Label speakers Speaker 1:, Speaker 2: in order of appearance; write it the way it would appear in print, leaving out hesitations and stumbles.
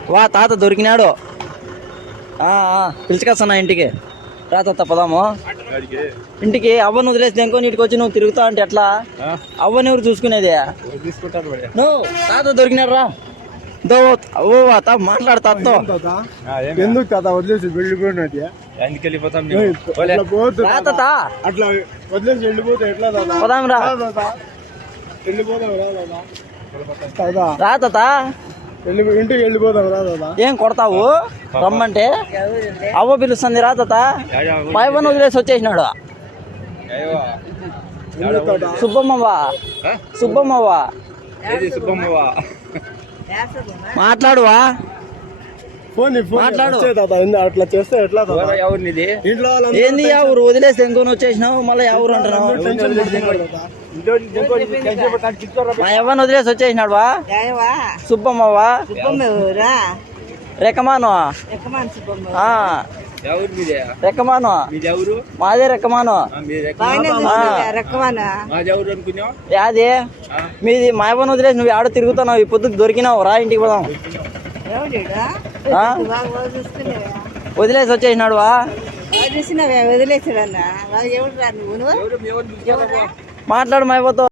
Speaker 1: వా తాత దొరికినాడు. పిలుచుకొస్తున్నా ఇంటికి. రా తాత పదాము ఇంటికి. అవ్వను వదిలేసి ఇంకో నీటికి వచ్చి నువ్వు తిరుగుతా అంటే ఎట్లా? అవ్వని ఎవరు చూసుకునేది? నువ్వు తాత దొరికినాడు రా. మాట్లాడతా
Speaker 2: ఎందుకు తాత వదిలేసి వెళ్ళిపోయినది? అట్లా వదిలేసి వెళ్ళిపోతే ఎట్లా
Speaker 1: పదాం రా. రా తాత
Speaker 2: ఇంటికి వెళ్ళిపోదాం రా తాత.
Speaker 1: ఏం కొడతావు? రమ్మంటే అవ్వ పిలుస్తుంది. రా తాత. పైవన్ వదిలేసి వచ్చేసినాడు. సుబ్బమ్మవ్వా మాట్లాడువా? మాట్లాడు.
Speaker 2: అట్లా చేస్తే ఎట్లా?
Speaker 1: ఏంది ఎవరు వదిలేసి ఇంకొని వచ్చేసినావు? మళ్ళీ ఎవరు అంటున్నావు? మా ఎవరిని వదిలేసి వచ్చేసినాడు వా? సుబ్బమ్మవ్వా? రెక్కమాను. రెక్కమాను మాదే. రెక్కమాను యాది మీది. మా ఎవరిని వదిలేసి నువ్వు ఆడ తిరుగుతున్నావు. ఈ పొద్దుకు దొరికినావు. రా ఇంటికి పోదాం. వదిలేసి వచ్చేసినాడు వా?
Speaker 3: వదిలేసాడన్నా.
Speaker 1: మాట్లాడు మా ఇవ్వతో.